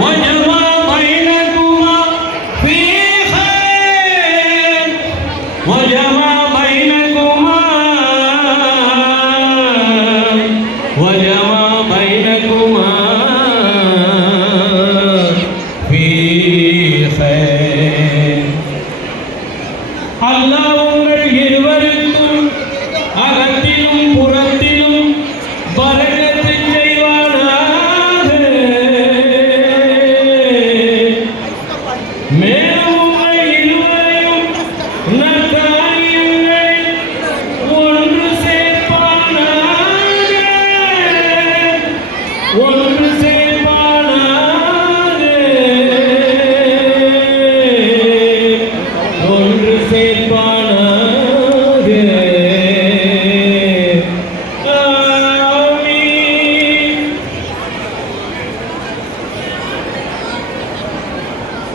Ой,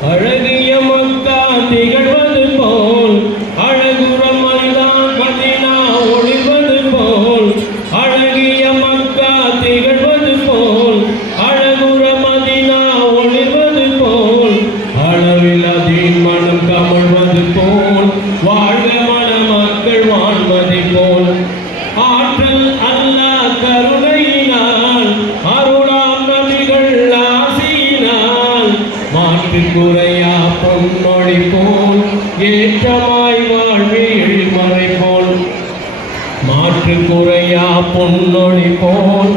அழகிய மக்கா திகழ்வது போல் அழகுறம் மனிதான் மதினா ஒளிவது போல் அழகிய மக்கா திகழ்வது போல் அழகுற மதினா ஒளிவது போல் அளவில் அதின் மனம் கமழ்வது போல் வாழ்க மன மக்கள் வாழ்வது போல். ஆற்றல் அல்லாஹ் கருணையினால் பொன்னொழி போல்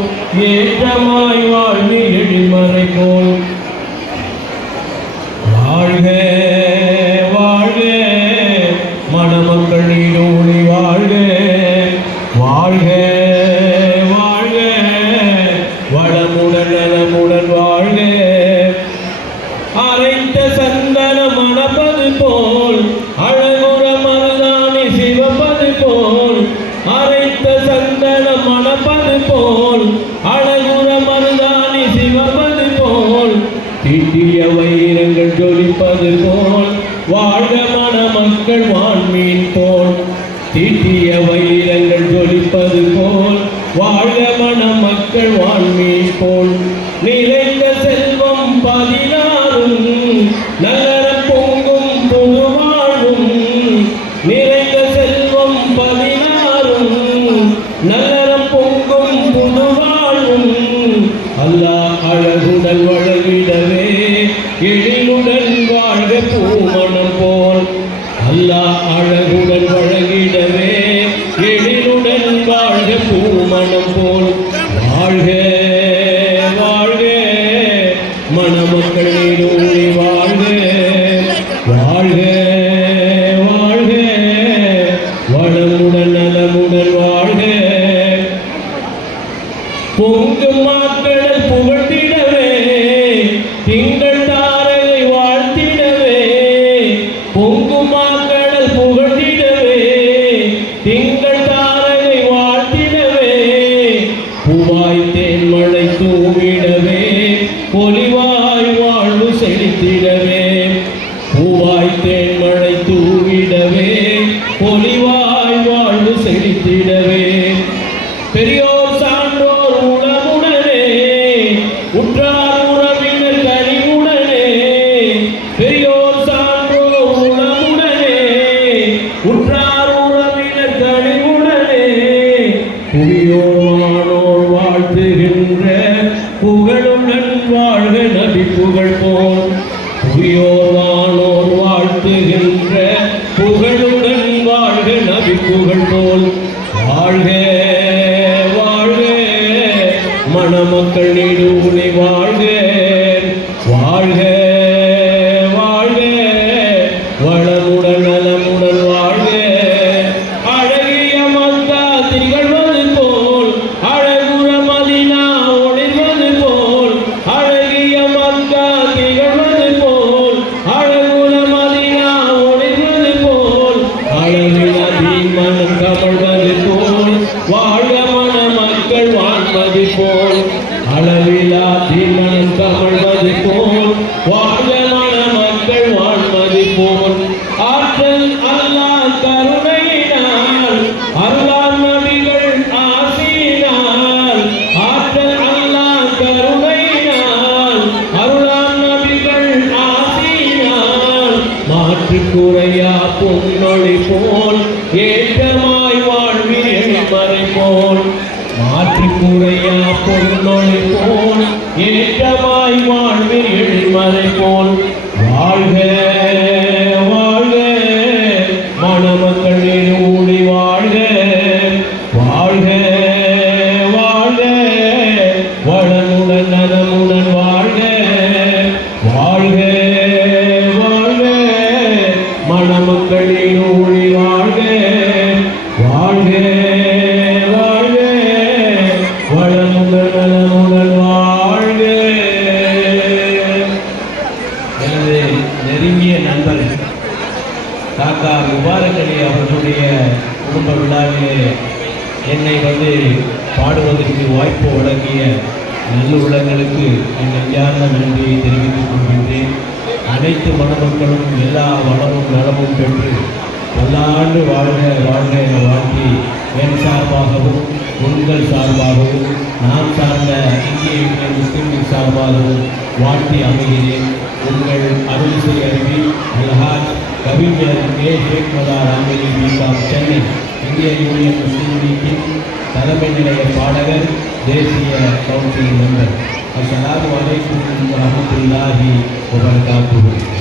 ஏற்றமாய் வாழ்வி எழிமறை போல். வாழ்க வாழ்க மணமக்கள் நீடோழி வாழ்க. வாழ்க வாழ்க வளமுடன் நலமுடன் வாழ்க. அரைத்த சந்தன மணப்பது போல் அழ திட்டிய வைரங்கள் ஜொலிப்பது போல் வாழ்க மன மக்கள் வான்மீன் போல். தீட்டிய வைரங்கள் ஜொலிப்பது போல் வாழ்க மன மக்கள் வான்மீன் போல். நிறைந்த செல்வம் பதினாறும் நகர பொங்கும் பொது வாழும் நிறைந்த செல்வம் பதினாறும் நகர பொங்கும் புது வாழும் அல்லா வாழ்க வாழ்க. வளமுடன் நலமுடன் வாழ்க. பொங்கும் மாக்கள் திங்கள் புவியோமானோர் வாழ்த்துகின்ற புகழும் நல்வாழ்க நபி புகழ் போல். புவியோமானோர் வாழ்த்துகின்ற புகழும் நல்வாழ்க நபி புகழ் போல். வாழ்க அளவிலா தீர்மனம் தமிழ் மதிப்போம். வாழ மன மக்கள் வாழ் மதிப்போம். ஆற்றல் அல்லா கருணையினால் அருளார் நபிகள் ஆசியினால் ஆற்றல் அல்லா கருணையினால் அருளார் நபிகள் ஆசியினால் மாற்று குறையா ஏற்றமாய் வாழ்வில் மறைப்போல் எழில்மறை போல். வாழ்க வாழ்க மணமக்கள் ஊழி வாழ்க. வாழ்க வாழ்க வளமுடன் நலமுடன் வாழ்க வாழ்க. வாழ்க. அவர்களுடைய குடும்ப விழாவிலே என்னை வந்து பாடுவதற்கு வாய்ப்பு வழங்கிய நல்ல உள்ளங்களுக்கு என் நெஞ்சார்ந்த நன்றியை தெரிவித்துக் கொள்கின்றேன். அனைத்து மணமக்களும் எல்லா வளமும் நலமும் பெற்று பல்லாண்டு வாழ்க வாழ்க என வாழ்த்தி என் சார்பாகவும் உங்கள் சார்பாகவும் நான் சார்ந்த இந்திய யூனியன் சார்பாகவும் வாழ்த்தி அமைகிறேன். உங்கள் அருள் செய்ய அல்ஹாஜ் கவிஞர் கே ஷேக் மதார் ஆமினி பிகாம் சென்னை. இந்திய யூனியன் முஸ்லீம் லீக்கின் தலைமை நிலைய பாடகர் தேசிய கவுன்சில் மெம்பர். அஸ்லாம் வலைக்கும் ரஹமத்துல்லாஹி வபரகாத்துஹு.